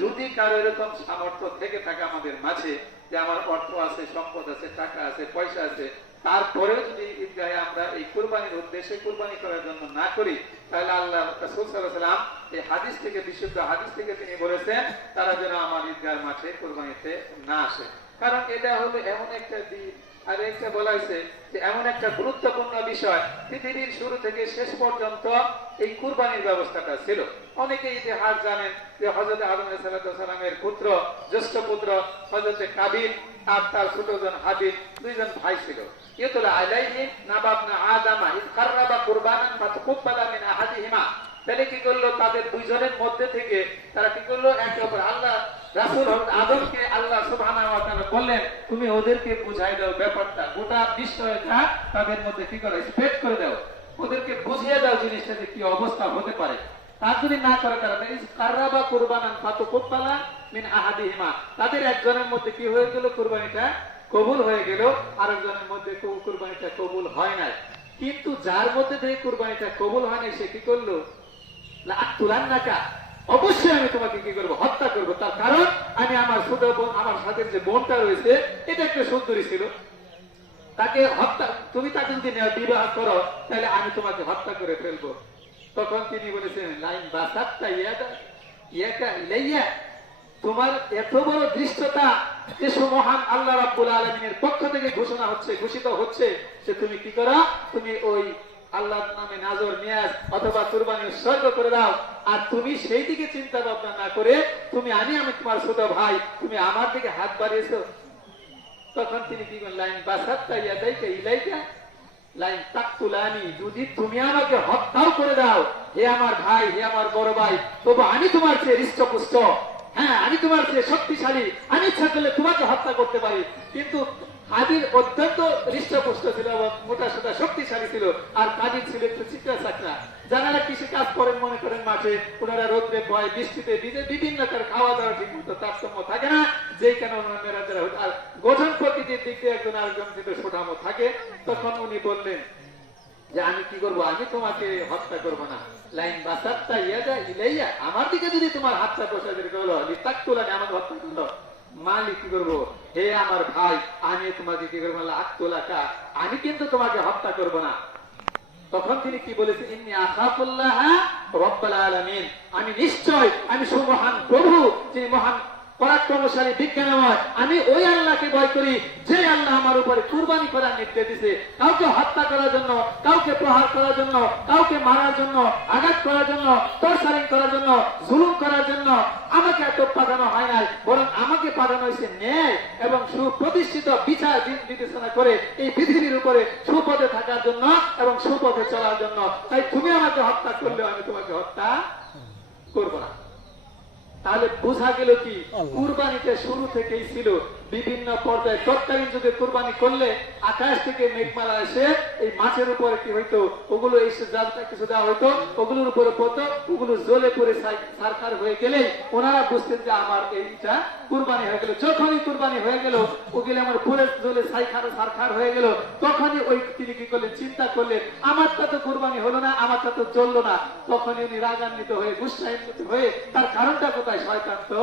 যদি কারও এরকম সামর্থ্য থেকে থাকে আমাদের মাঝে, যে আমার অর্থ আছে, সম্পদ আছে, টাকা আছে, পয়সা আছে, তারপরেও যদি ঈদগাহে আমরা এই কুরবানির উদ্দেশ্যে কুরবানি করার জন্য না করি, তাহলে আল্লাহ সাল্লাম এই হাদিস থেকে, বিশুদ্ধ হাদিস থেকে তিনি বলেছেন, তারা যেন আমার ঈদগাহের মাঠে কুরবানিতে না আসে। কারণ এটা হলো এমন একটা দিন আর একটা বলা হয়েছে যে এমন একটা গুরুত্বপূর্ণ বিষয়, পৃথিবীর শুরু থেকে শেষ পর্যন্ত এই কুরবানির ব্যবস্থাটা ছিল। অনেকে ইতিহাস জানেন যে হজরত আদম সালামের পুত্র, জ্যেষ্ঠ পুত্র হজরত কাবিল আর তার ছোটজন হাবিব, দুইজন ভাই ছিল। আলাইহি নাবাবনা আদামা, ইদ কুরবানান মিন আহাদিহিমা। তাহলে কি করল? তাদের দুইজনের মধ্যে থেকে তারা কি করল? একে অপর আল্লাহ তাদের একজনের মধ্যে কি হয়ে গেল? কুরবানিটা কবুল হয়ে গেল। আরেকজনের মধ্যে কুরবানিটা কবুল হয় নাই। কিন্তু যার মধ্যে কুরবানিটা কবুল হয় নাই, সে কি করল? তুলান্নাকা অবশ্যই আমি তোমাকে কি করব? হত্যা করব। তার কারণ, আমি আমার ছোট বোন, আমার সাথে যে বোনটা রয়েছে, এটা একটা সুন্দরী ছিল। তাকে হত্যা, তুমি তাকে যদি বিবাহ করো, তাহলে আমি তোমাকে হত্যা করে ফেলব। তখন তিনি বলেছেন, লাইন বাসাতটা ইয়াদা ইয়াকা ইলাইয়া। তোমার এত বড় দৃষ্টতা যে মহান আল্লাহ রাব্বুল আলমিনের পক্ষ থেকে ঘোষণা হচ্ছে, ঘোষিত হচ্ছে, যে তুমি কি করো? তুমি ওই আল্লাহর নামে নাজর নিয়াজ অথবা কুরবানি উৎসর্গ করে দাও। আর তুমি সেই দিকে চিন্তা ভাবনা না করে তুমি আমি আমি তোমার ছোট ভাই, তুমি আমার দিকে হাত বাড়িয়েছো। তখন তিনি কি লাইন বাসাতটা ইয়াদাইকা ইলাইকা, লাইন যদি তুমি আমাকে হত্যাও করে দাও, হে আমার ভাই, হে আমার বড় ভাই, তবু আমি তোমার চেয়ে হৃষ্টপুষ্ট। হ্যাঁ আমি তোমার চেয়ে শক্তিশালী। আমি ইচ্ছা করলে তোমাকে হত্যা করতে পারি। কিন্তু হাদির অত্যন্ত হৃষ্টপুষ্ট ছিল এবং মোটা সোটা শক্তিশালী ছিল। আর কাদির ছিল একটু চিকরা চাকরা। যারা কৃষি কাজ করেন, মনে করেন মাঠে, ওনারা রোদ্রে ভয় বৃষ্টিতে বিভিন্ন খাওয়া দাওয়া ঠিক মতো তারতম্য থাকে না, যেই কেন ওনারা যারা আর গঠন প্রকৃতির দিক দিয়ে একজন আরেকজন কিন্তু সোটামো থাকে। তখন উনি বললেন, যে আমি কি করব? আমি তোমাকে হত্যা করব না। লাইন বাসাতটা ইয়াদা ইলাইয়া। আমার দিকে যদি তোমার হাতটা বসা যদি করল লিতাক তোলানি আমাকে হত্যা করল। মালিক কি করব? হে আমার ভাই, আমি তোমাকে কি করব? আত্মলাকা আমি কিন্তু তোমাকে হত্যা করব না। তখন তিনি কি বলেছেন? আমি নিশ্চয়, আমি সুমহান প্রভু, যিনি মহান পরাক্রমশালী বিজ্ঞানময় আমি ওই আল্লাহকে ভয় করি, যে আল্লাহ আমার উপরে কুরবানি করার নির্দেশ দিছে। কাউকে হত্যা করার জন্য, কাউকে প্রহার করার জন্য, কাউকে মারার জন্য, আঘাত করার জন্য, টর্চারিং করার জন্য, জুলুম করার জন্য আমাকে এত পাঠানো হয় নাই, বরং আমাকে পাঠানো হয়েছে ন্যায় এবং সুপ্রতিষ্ঠিত বিচার বিবেচনা করে এই পৃথিবীর উপরে সুপথে থাকার জন্য এবং সুপথে চলার জন্য। তাই তুমি আমাকে হত্যা করলেও আমি তোমাকে হত্যা করব না। তাহলে বোঝা গেল কি? কুরবানিতে শুরু থেকেই ছিল। বিভিন্ন পর্যায়ে তৎকালীন যুগে কুরবানি করলে আকাশ থেকে মেঘমালা এসে এই মাছের উপরে কি হইতো? ওগুলো এসে জালটা কিছু দেওয়া হইতো। ওগুলোর উপরে পড়তো। ওগুলো জ্বলে পড়ে সারখার হয়ে গেলে ওনারা বুঝতেন যে আমার এইটা কুরবানি হয়ে গেল। যখনই কুরবানি হয়ে গেল ওগুলো আমার পুরে জ্বলে সাইখার সারখার হয়ে গেল। তখনই ওই তিনি কি করলেন? চিন্তা করলেন, আমারটা তো কুরবানি হলো না, আমারটা তো চলল না। তখনই উনি রাগান্বিত হয়ে গুসান্বিত হয়ে, তার কারণটা কোথায়, শয়তান তো?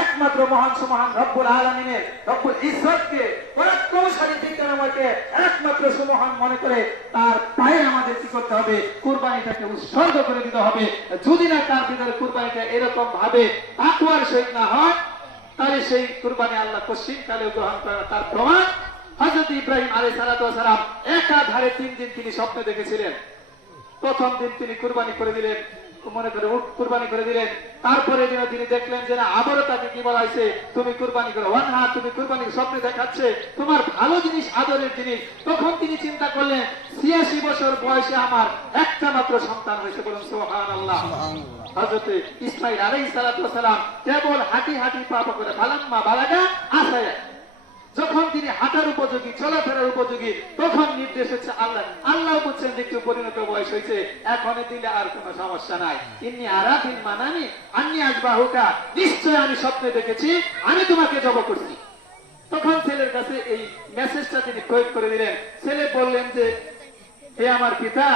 একমাত্র মহান সুমহান রব্বুল আলমিনের রব্বুল ইসরতকে পরাক্রমশালী বিজ্ঞানময়কে একমাত্র সুমহান মনে করে তার পায়ে আমাদের কি করতে হবে? কুরবানিটাকে উৎসর্গ করে দিতে হবে। যদি না তার ভিতরে কুরবানিটা এরকম ভাবে তাকুয়ার সহিত না হয়, তাহলে সেই কুরবানি আল্লাহ পশ্চিম কালে গ্রহণ করে তার প্রমাণ। হজরত ইব্রাহিম আলী সালাম একাধারে তিন দিন তিনি স্বপ্নে দেখেছিলেন। প্রথম দিন তিনি কুরবানি করে দিলেন। মনে করে উট কুরবানি করে দিলেন। তারপরে তিনি দেখলেন যে না আবারও তাকে কি বলা হয়েছে? তুমি কুরবানি করো। ওয়ান হা তুমি কুরবানি স্বপ্নে দেখাচ্ছে। তোমার ভালো জিনিস আদরের জিনিস। তখন তিনি চিন্তা করলেন ছিয়াশি বছর বয়সে আমার একটা মাত্র সন্তান হয়েছে বলুন সোহান আল্লাহ হজরতে ইসমাইল আলাই সালাম কেবল হাঁটি হাঁটি পাপ করে বালাম্মা বালাগা আসায় যখন তিনি হাঁটার উপযোগী, চলাফেরার উপযোগী, তখন নির্দেশ হচ্ছে আল্লাহ। আল্লাহ বলছেন যে একটু পরিণত বয়স হয়েছে, এখন দিলে আর কোনো সমস্যা নাই। ইন্নি আরাফিন মানানি, আন্নি আসবাহুকা নিশ্চয় আমি স্বপ্নে দেখেছি, আমি তোমাকে জব করছি। তখন ছেলের কাছে এই মেসেজটা তিনি প্রয়োগ করে দিলেন। ছেলে বললেন যে, হে আমার পিতা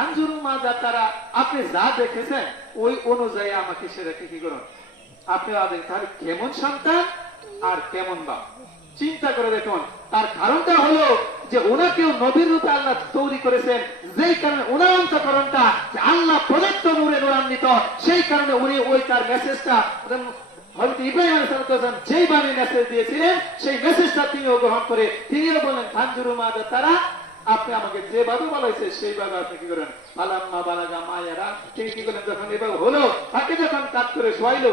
আঞ্জুরু মাজা তারা, আপনি যা দেখেছেন, ওই অনুযায়ী আমাকে সেটাকে কি করুন? আপনি তার কেমন সন্তান? আর কেমন বাপ চিন্তা করে দেখুন, তার কারণটা হলো যে ওনাকেও নবীর রূপে আল্লাহ তৈরি করেছেন। যেই কারণে ওনার অন্তকরণটা আল্লাহ প্রদত্ত নূরে নূরান্বিত, সেই কারণে উনি ওই তার মেসেজটা তারা আপনি আমাকে যেভাবে সেইভাবে আপনি কি করেন? তিনি কি যখন এভাবে হলো, তাকে যখন কাজ করে শোয়াইলো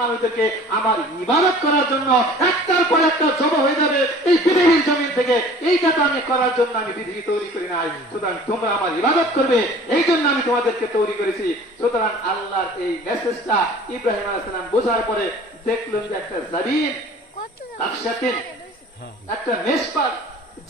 মানুষদেরকে আমার ইবাদত করার জন্য একটার পর একটা জব হয়ে যাবে। এই পৃথিবীর জমিন থেকে এইটা তো আমি করার জন্য আমি পৃথিবী তৈরি করি নাই। সুতরাং তোমরা আমার ইবাদত করবে। এই জন্য আমি তোমাদেরকে তৈরি করেছি। সুতরাং আল্লাহর এই মেসেজটা ইব্রাহিম আলাইসালাম বোঝার পরে দেখলেন যে একটা জাবিন একটা মেসপাত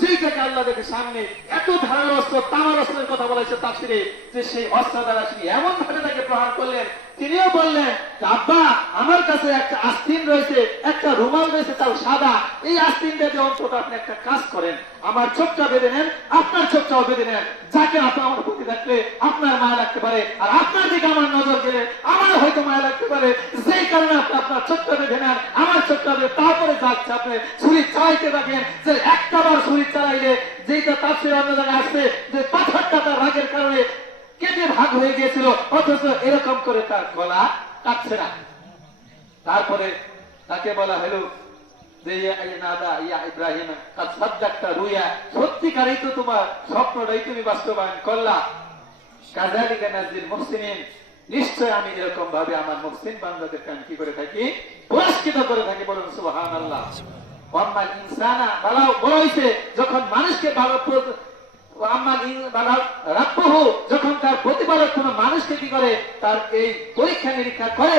যেটাকে আল্লাহ দেখে সামনে এত ধারালো অস্ত্র, তামার অস্ত্রের কথা বলেছে তাফসিরে, যে সেই অস্ত্র দ্বারা এমন ভাবে তাকে প্রহার করলেন তিনিও বললেন, আব্বা, আমার কাছে একটা আস্তিন রয়েছে, একটা রুমাল রয়েছে, তাও সাদা। এই আস্তিন দিয়ে অন্তত আপনি একটা কাজ করেন। আমার চোখটা বেঁধে নেন, আপনার চোখটাও বেঁধে নেন। যাকে আপনি আমার প্রতি থাকলে আপনার মায়া লাগতে পারে, আর আপনার দিকে আমার নজর গেলে আমার হয়তো মায়া লাগতে পারে। যেই কারণে আপনি আপনার চোখটা বেঁধে নেন, আমার চোখটা বেঁধে তারপরে যাচ্ছে আপনি ছুরি চালাইতে থাকেন। যে একটা বার ছুরি চালাইলে যেটা তার সে অন্য জায়গায় আসছে, যে পাথরটা তার রাগের কারণে কেটে ভাগ হয়ে গিয়েছিল, অথচ এরকম করে তার গলা কাটছে না। তারপরে তাকে বলা হলো তোমার বাস্তবায়ন নিশ্চয় আমি এরকম ভাবে আমার আমি কি করে থাকি? করে থাকি বালাও বড় যখন মানুষকে ভালো যখন তার প্রতিপালক কোন মানুষকে কি করে? তার এই পরীক্ষা নিরীক্ষা করে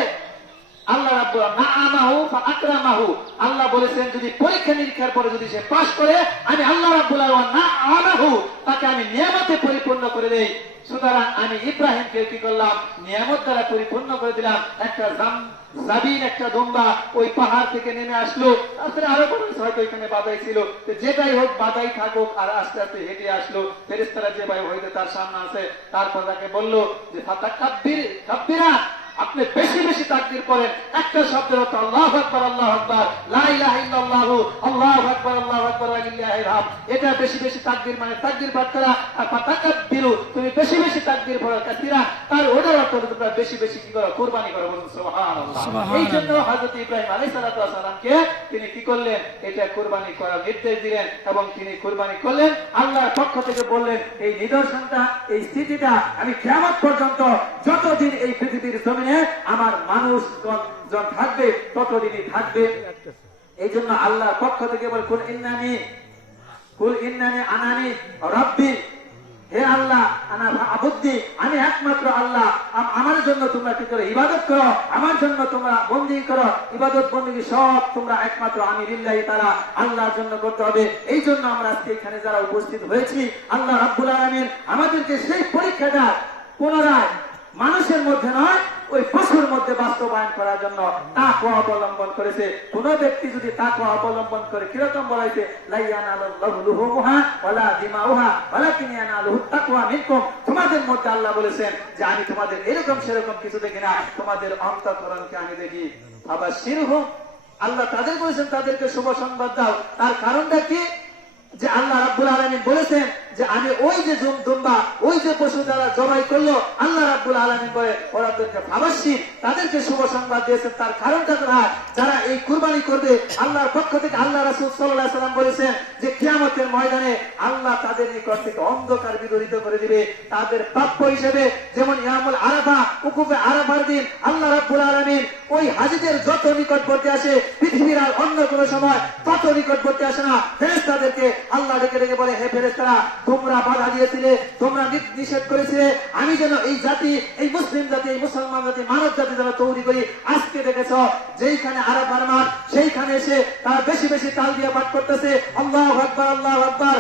আল্লাহ রাব্বুল না আমাহু আকরামাহু। আল্লাহ বলেছেন, যদি পরীক্ষা নিরীক্ষার পরে যদি সে পাশ করে, আমি আল্লাহ রাব্বুল তাকে আমি নিয়ামতে পরিপূর্ণ করে দেই। সুতরাং আমি ইব্রাহিমকে কি করলাম? নিয়ামত দ্বারা পরিপূর্ণ করে দিলাম। একটা জাম, জাবিন, একটা দুম্বা ওই পাহাড় থেকে নেমে আসলো। তারপরে আরও হয়তো এখানে ছিল। যেটাই হোক, বাধাই থাকুক আর আস্তে আস্তে হেঁটে আসলো। ফেরেস্তারা যে ভাই হয়তো তার সামনে আছে, তারপর তাকে বলল যে ফাতা কাব্বির কাব্বিরা আপনি বেশি বেশি তাকবীর করেন। একটা শব্দের অর্থ আল্লাহ আকবার আল্লাহ আকবার। লা ইলাহা ইল্লাল্লাহু আল্লাহু আকবার আল্লাহু আকবার হামদ। এটা বেশি বেশি তাকবীর মানে তাকবীর পাঠ করা আর ফাতাকাব্বিরু তুমি বেশি বেশি তাকবীর পড়ো কাসিরা। তার ওটার অর্থ হলো তোমরা বেশি বেশি কি করো কুরবানি করো বলুন সুবহানাল্লাহ। এই জন্য হযরত ইব্রাহিম আলাইহিস সালাতু ওয়াসালামকে তিনি কি করলেন? এটা কুরবানি করার নির্দেশ দিলেন এবং তিনি কুরবানি করলেন। আল্লাহর পক্ষ থেকে বললেন এই নিদর্শনটা এই স্থিতিটা আমি কিয়ামত পর্যন্ত যতদিন এই পৃথিবীর জমিনে আমার মানুষ থাকবে, ততদিনই থাকবে। এই জন্য আল্লাহর পক্ষ থেকে বলে, কুল ইন্নানি কুল ইন্নানি আনানি রব্বি। হে আল্লাহ, আনা আবুদ্দি আমি একমাত্র আল্লাহ। আমার জন্য তোমরা কি করো? ইবাদত করো। আমার জন্য তোমরা বন্দি করো। ইবাদত বন্দি সব তোমরা একমাত্র আমি, লিল্লাহি তারা আল্লাহর জন্য করতে হবে। এই জন্য আমরা আজকে এখানে যারা উপস্থিত হয়েছি, আল্লাহ রাব্বুল আলামিন আমাদেরকে সেই পরীক্ষাটা পুনরায় মানুষের মধ্যে নয়, ওই পশুর মধ্যে বাস্তবায়ন করার জন্য তাকওয়া অবলম্বন করেছে। কোন ব্যক্তি যদি তাকওয়া অবলম্বন করে কীরকম মিনকুম। তোমাদের মধ্যে আল্লাহ বলেছেন যে, আমি তোমাদের এরকম সেরকম কিছু দেখি না, তোমাদের অন্তঃকরণকে আমি দেখি। আবার শিরহুম, আল্লাহ তাদের বলেছেন, তাদেরকে শুভ সংবাদ দাও। তার কারণটা কি? যে আল্লাহ রাব্বুল আলামিন বলেছেন যে আমি ওই যে দুম্বা, ওই যে পশু যারা জবাই করল, আল্লাহ রাব্বুল আলামিন করে ওরা ভাবাসী তাদেরকে শুভ সংবাদ দিয়েছেন, তার কারণটা কোথায় যারা এই কুরবানি করবে, আল্লাহর পক্ষ থেকে আল্লাহ রাসূল আলাইহি সাল্লাম বলেছেন যে কিয়ামতের ময়দানে আল্লাহ তাদের নিকট থেকে অন্ধকার বিদরিত করে দিবে। তাদের প্রাপ্য হিসেবে যেমন ইয়ামুল আরাফা, উকুফে আরাফার দিন, আল্লাহ রাব্বুল আলামিন ওই হাজিদের যত নিকটবর্তী আসে, পৃথিবীর আর অন্য কোনো সময় তত নিকটবর্তী আসে না। ফেরেস্তাদেরকে আল্লাহ ডেকে ডেকে বলে, হে ফেরেস্তারা তোমরা বাধা দিয়েছিলে, তোমরা নিষেধ করেছিলে। আমি যেন এই জাতি, এই মুসলিম জাতি, এই মুসলমান জাতি, মানব জাতি যেন তৈরি করি, আজকে দেখেছ, যেইখানে আরাফার মাঠ সেইখানে এসে তার বেশি বেশি তাল দিয়ে পাঠ করতেছে, আল্লাহ আকবার আল্লাহ আকবার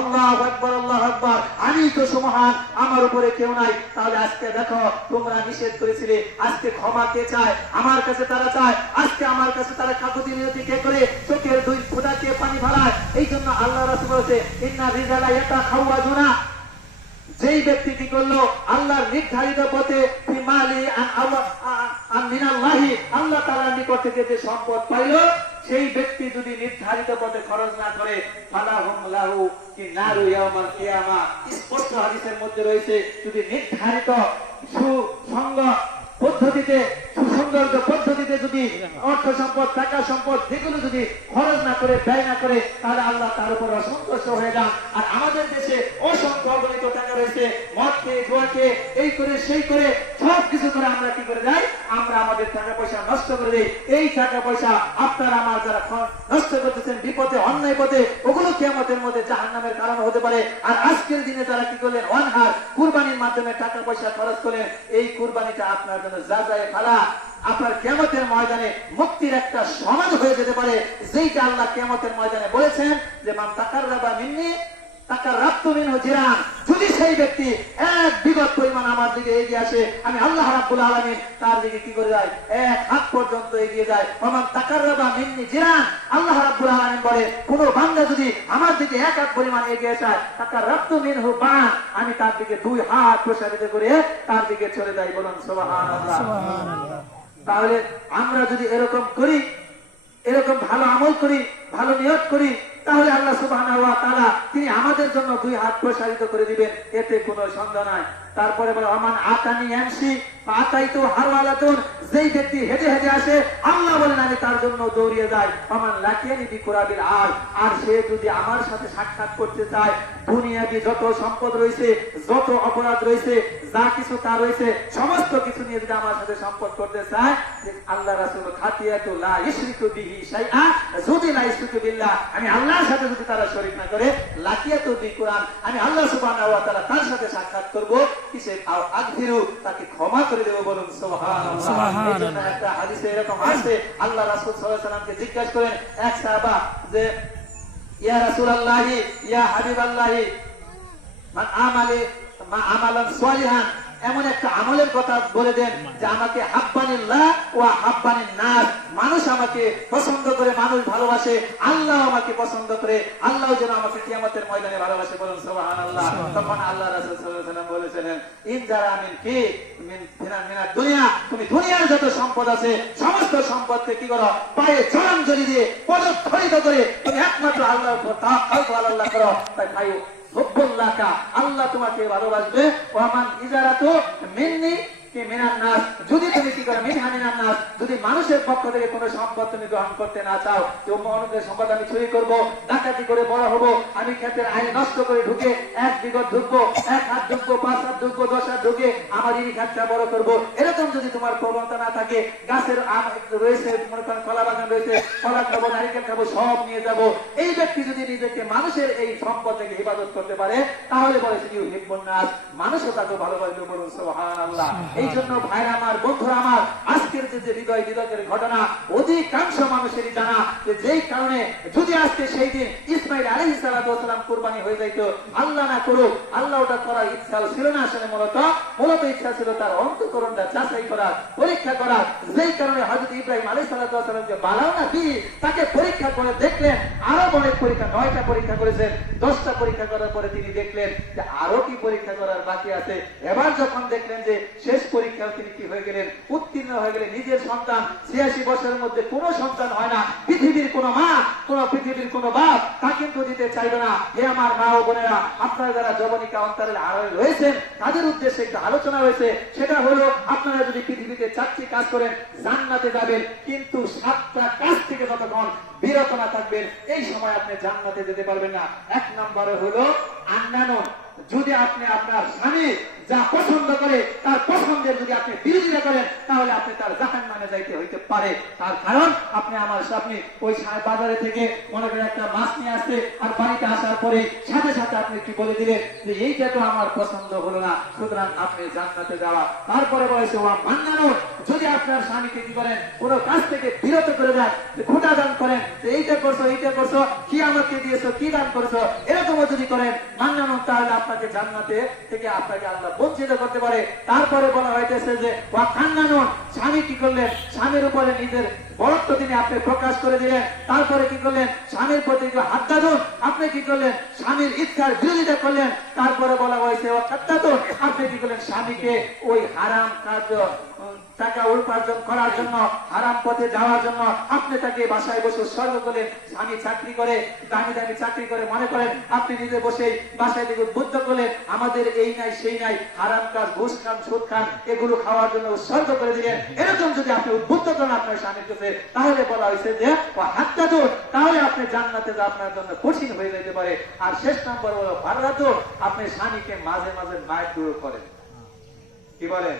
আল্লাহ আকবার আল্লাহ আকবার, আমি তো সুমহান, আমার উপরে কেউ নাই, তাহলে আজকে দেখো, তোমরা নিষেধ করেছিলে, আজকে ক্ষমা কে চায়, আমার কাছে তারা চায়, আজকে আমার কাছে তারা কাকুতি মিনতি কে করে, চোখের দুই ফোঁটা কে পানি ভাড়ায় এই জন্য আল্লাহ রাসূল বলেছে, ইন্না রিজালা ইয়াতা খাওয়াজুনা যেই ব্যক্তি কি করল? আল্লাহর নির্ধারিত পথে আল্লাহ- তালা আল্লাহ নিকট থেকে যে সম্পদ পাইল, সেই ব্যক্তি যদি নির্ধারিত পথে খরচ না করে, ফালাহুম স্পষ্ট হাদিসের মধ্যে রয়েছে, যদি নির্ধারিত সুসঙ্গ পদ্ধতিতে, সুসৌন্দর্য পদ্ধতিতে যদি অর্থ সম্পদ, টাকা সম্পদ, যেগুলো যদি খরচ না করে, ব্যয় না করে, তাহলে আল্লাহ তার উপর অসন্তুষ্ট হয়ে যান। আর আমাদের দেশে অসংখ্য অগণিত টাকা রয়েছে, মদ খেয়ে, জোয়া খেয়ে, এই করে, সেই করে সব কিছু করে আমরা কি করে যাই? আমরা আমাদের টাকা পয়সা নষ্ট করে দিই। এই টাকা পয়সা আপনার, আমার যারা নষ্ট করতেছেন, বিপদে, অন্যায় পথে, ওগুলো কেমতের মধ্যে জাহান নামের কারণ হতে পারে। আর আজকের দিনে তারা কি করলেন? অনহার, কুরবানির মাধ্যমে টাকা পয়সা খরচ করলেন। এই কুরবানিটা আপনার জন্য যা যায় ফালা আপনার কেমতের ময়দানে মুক্তির একটা সমাজ হয়ে যেতে পারে, যেইটা আল্লাহ কেমতের ময়দানে বলেছেন যে, মান তাকার রাবা মিন্নি টাকা রাপ্ত মিন জিরান যদি সেই ব্যক্তি এক বিগত পরিমাণ আমার দিকে এগিয়ে আসে আমি আল্লাহ রাব্বুল আলামিন তার দিকে কি করে যায়? এক হাত পর্যন্ত এগিয়ে যায়। রাবা মিন্নি জিরান আল্লাহ রাব্বুল আলামিন বলে কোন বান্দা যদি আমার দিকে এক হাত পরিমাণ এগিয়ে যায় টাকা রাপ্ত মিন হু বান আমি তার দিকে দুই হাত প্রসারিত করে তার দিকে চলে যাই। বলুন সুবহানাল্লাহ। তাহলে আমরা যদি এরকম করি এরকম ভালো আমল করি ভালো নিয়ত করি তাহলে আল্লাহ সুবাহ তিনি আমাদের জন্য দুই হাত প্রসারিত করে দিবেন, এতে কোনো সন্দেহ নাই। তারপরে বলে আমান আতানি ইয়ামশি আতাই তো হারওয়ালাতুন। যেই ব্যক্তি হেঁটে হেঁটে আসে, আল্লাহ বলেন, আমি তার জন্য দৌড়িয়ে যাই। আমান লাকিয়ানি বিকুরাবিল আর আর সে যদি আমার সাথে সাক্ষাৎ করতে চায়, দুনিয়াবি যত সম্পদ রয়েছে, যত অপরাধ রয়েছে, যা কিছু তা রয়েছে, সমস্ত কিছু নিয়ে যদি আমার সাথে সম্পদ করতে চায় আল্লাহ রাসূল খাতিয়াতু লা ইশরিকু বিহি শাইআ, যদি লা ইশরিকু বিল্লাহ, আমি আল্লাহর সাথে যদি তারা শরীক না করে, লাকিয়াতু বি কোরআন আমি আল্লাহ সুবহানাহু ওয়া তাআলা তার সাথে সাক্ষাৎ করব। কিসে আও আগফিরু তাকে ক্ষমা করে দেব বলুন সুবহানাল্লাহ সুবহানাল্লাহ। এই জন্য একটা হাদিসে এরকম আছে আল্লাহ রাসুল আলাইহি সাল্লামকে জিজ্ঞাসা করেন এক সাহাবা যে ইয়া রাসূলুল্লাহি ইয়া হাবিবাল্লাহি মান আমালে মা আমালান সালিহান এমন একটা আমলের কথা বলে দেন যে আমাকে হাব্বানিল্লাহ ও হাব্বানিন নাস মানুষ আমাকে পছন্দ করে মানুষ ভালোবাসে আল্লাহ আমাকে পছন্দ করে আল্লাহ যেন আমাকে কিয়ামতের ময়দানে ভালোবাসে বলুন সুবহানাল্লাহ। তখন আল্লাহ রাসূল সাল্লাল্লাহু আলাইহি সাল্লাম বলেছিলেন ইন যারা মিন কি মিন ফিনা মিনা দুনিয়া তুমি দুনিয়ার যত সম্পদ আছে সমস্ত সম্পদকে কি করো? পায়ে জড়াঞ্জলি দিয়ে পদধ্বনিত করে তুমি একমাত্র আল্লাহর উপর তাওয়াক্কুল আল্লাহ করো। তাই ভাই হুব্বুল্লাহকা আল্লাহ তোমাকে ভালোবাসবে। ওমান ইজারা তো মিন্নি মানুষের এরকম যদি তোমার প্রবণতা না থাকে, গাছের আম রয়েছে, মনে করেন কলা বাগান রয়েছে, কলা খাব, নারিকেল খাব, সব নিয়ে যাব। এই ব্যক্তি যদি নিজেকে মানুষের এই সম্পদ থেকে হিফাজত করতে পারে, তাহলে বলে হিব্বন মানুষও তাকে ভালোবাসবে বলুন সুবহানাল্লাহ। এই জন্য ভাইরা আমার, বন্ধুরা আমার, আজকের যে হৃদয় বিদকের ঘটনা, অধিকাংশ মানুষেরই জানা যে যেই কারণে যদি আজকে সেই দিন ইসমাইল আলী সালাম কোরবানি হয়ে যাইতো, আল্লাহ না করুক, আল্লাহ ওটা করার ইচ্ছা ছিল না আসলে মূলত। মূলত ইচ্ছা ছিল তার অন্তকরণটা যাচাই করার, পরীক্ষা করার। যেই কারণে হজরত ইব্রাহিম আলী সালাম যে বালাও না তাকে পরীক্ষা করে দেখলেন, আরও অনেক পরীক্ষা, নয়টা পরীক্ষা করেছেন। দশটা পরীক্ষা করার পরে তিনি দেখলেন যে আরও কি পরীক্ষা করার বাকি আছে। এবার যখন দেখলেন যে শেষ পরীক্ষায় তিনি কি হয়ে গেলেন? উত্তীর্ণ হয়ে গেলেন। নিজের সন্তান ছিয়াশি বছরের মধ্যে কোনো সন্তান হয় না। পৃথিবীর কোনো মা, কোন পৃথিবীর কোনো বাপ তা কিন্তু দিতে চাইবে না। হে আমার মা ও বোনেরা, আপনারা যারা জবনিকা অন্তরের আড়ালে রয়েছেন, তাদের উদ্দেশ্যে একটু আলোচনা হয়েছে। সেটা হলো, আপনারা যদি পৃথিবীতে চারটি কাজ করেন, জান্নাতে যাবেন। কিন্তু সাতটা কাজ থেকে যতক্ষণ বিরত না থাকবেন, এই সময় আপনি জান্নাতে যেতে পারবেন না। এক নম্বরে হলো আন্নানন। যদি আপনি আপনার স্বামী যা পছন্দ করে, তার পছন্দের যদি আপনি বিরোধিতা করেন, তাহলে আপনি তার জাহান নামে যাইতে হইতে পারে। তার কারণ, আপনি আমার আপনি ওই বাজারে থেকে মনে করেন একটা মাছ নিয়ে আসছে, আর বাড়িতে আসার পরে সাথে সাথে আপনি কি বলে দিলেন যে, এইটা তো আমার পছন্দ হলো না, সুতরাং আপনি জান্নাতে যাওয়া। তারপরে বলেছে ও মান্নানো যদি আপনার স্বামীকে কি করেন, কোন কাজ থেকে বিরত করে দেন খোটা দান করেন, যে এইটা করছ এইটা করছ, কি আমাকে দিয়েছ, কি দান করেছ, এরকমও যদি করেন মান্নানো তাহলে আপনাকে জান্নাতে থেকে আপনাকে আল্লাহ বঞ্চিত করতে পারে। তারপরে বলা হইতেছে যে ওয়া স্বামী কি করলেন? স্বামীর উপরে নিজের বরত্ব তিনি আপনি প্রকাশ করে দিলেন। তারপরে কি করলেন? স্বামীর প্রতি হাত দাদুন। আপনি কি করলেন? স্বামীর ইচ্ছার বিরোধিতা করলেন। তারপরে বলা হয়েছে আপনি কি করলেন? স্বামীকে ওই হারাম কার্য টাকা উপার্জন করার জন্য হারাম পথে যাওয়ার জন্য আপনি তাকে বাসায় বসে উৎসর্গ করলেন স্বামী চাকরি করে, দামি দামি চাকরি করে মনে করেন, আপনি নিজে বসে বাসায় থেকে উদ্বুদ্ধ করলেন আমাদের এই নাই, সেই নাই, হারাম কাজ, ঘুষ খান, সুদ খান, এগুলো খাওয়ার জন্য উৎসর্গ করে দিলেন। এরকম যদি আপনি উদ্বুদ্ধ করেন আপনার স্বামীর কাছে, তাহলে বলা হয়েছে যে হাতটা দূর তাহলে আপনি জান্নাতে আপনার জন্য কঠিন হয়ে যেতে পারে। আর শেষ নম্বর হলো ভারত আপনি স্বামীকে মাঝে মাঝে মায়ের দূর করেন কি বলেন?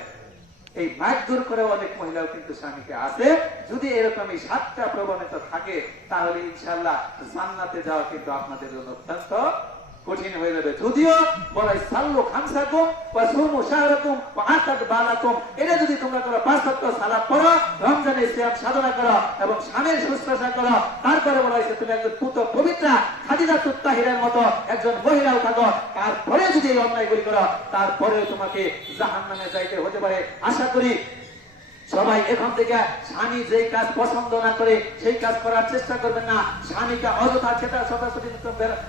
এই মায়ের দূর করে অনেক মহিলাও কিন্তু স্বামীকে আছে। যদি এরকম এই সাতটা প্রবণতা থাকে, তাহলে ইনশাল্লাহ জান্নাতে যাওয়া কিন্তু আপনাদের জন্য অত্যন্ত কঠিন হয়ে যাবে। যদিও বলাই সাল্লু খামসাকুম বা সুমু শাহরাকুম বা আতাদ বালাকুম এটা যদি তোমরা করো পাঁচ সালাদ পড়ো, রমজানে সিয়াম সাধনা করো এবং স্বামীর শুশ্রূষা করো, তারপরে বলা হয়েছে তুমি একজন পুত পবিত্রা খাদিজা তুত্তাহিরের মতো একজন মহিলাও থাকো। তারপরে যদি এই অন্যায়গুলি করো, তারপরেও তোমাকে জাহান নামে যাইতে হতে পারে। আশা করি সবাই এখন থেকে স্বামী যেই কাজ পছন্দ না করে সেই কাজ করার চেষ্টা করবেন না। স্বামীকে অযথা সেটা ছোটাছুটি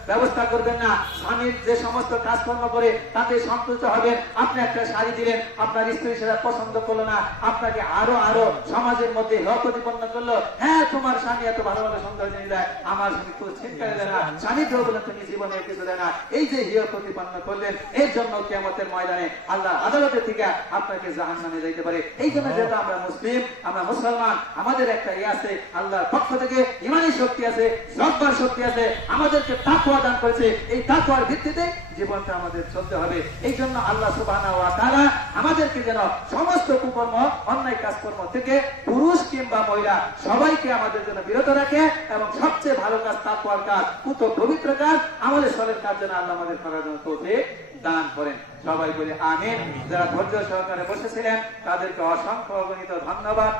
ব্যবস্থা করবেন না। স্বামীর যে সমস্ত কাজকর্ম করে তাতে সন্তুষ্ট হবেন। আপনি একটা শাড়ি দিলেন, আপনার স্ত্রী সেটা পছন্দ করল না, আপনাকে আরও আরও সমাজের মধ্যে প্রতিপন্ন করল। হ্যাঁ তোমার স্বামী এত ভালো ভালো সুন্দর জিনিস দেয়, আমার স্বামী তো চিন্তা দেয় না। স্বামী তো বলে তুমি জীবনে কিছু দেয় না। এই যে হিয় প্রতিপন্ন করলেন, এর জন্য কেমতের ময়দানে আল্লাহ আদালতের থেকে আপনাকে জাহান নামে যাইতে পারে। এই জন্য যেহেতু আমরা মুসলিম, আমরা মুসলমান, আমাদের একটা ইয়ে আছে, আল্লাহর পক্ষ থেকে ইমানি শক্তি আছে জব্বার শক্তি আছে, আমাদেরকে তাকুয়া দান করেছে। এই তাকুয়ার ভিত্তিতে জীবনটা আমাদের চলতে হবে। এই জন্য আল্লাহ ওয়া আমাদেরকে যেন সমস্ত কুকর্ম, অন্যায় কাজকর্ম থেকে পুরুষ কিংবা মহিলা, সবাইকে আমাদের জন্য বিরত রাখে এবং সবচেয়ে ভালো কাজ তাকুয়ার কাজ পুত পবিত্র কাজ আমাদের সলের কাজ যেন আল্লাহ আমাদের করার জন্য দান করেন। সবাই বলে আমিন। যারা ধৈর্য সহকারে বসেছিলেন তাদেরকে অসংখ্য অগণিত ধন্যবাদ।